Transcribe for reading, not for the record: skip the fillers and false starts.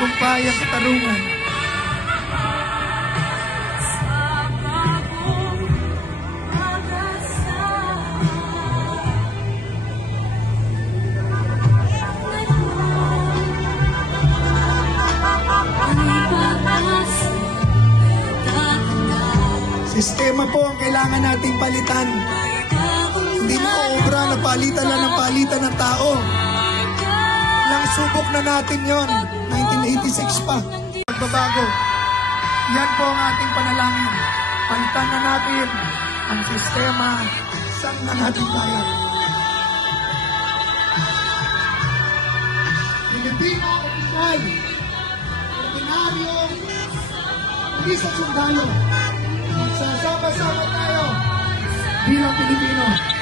matagumpay ang katarungan. Sistema po ang kailangan nating palitan. Hindi na obra na palitan lang ng palitan ng tao. Ilang subok na natin yon, 1986 pa. Pagbabago, yan po ang ating panalangin. Palitan na natin ang sistema saan na natin kaya. Pilipino, opisyal, ordinaryo, hindi sa sundalo. Magsasama-sama tayo bilang Pilipino.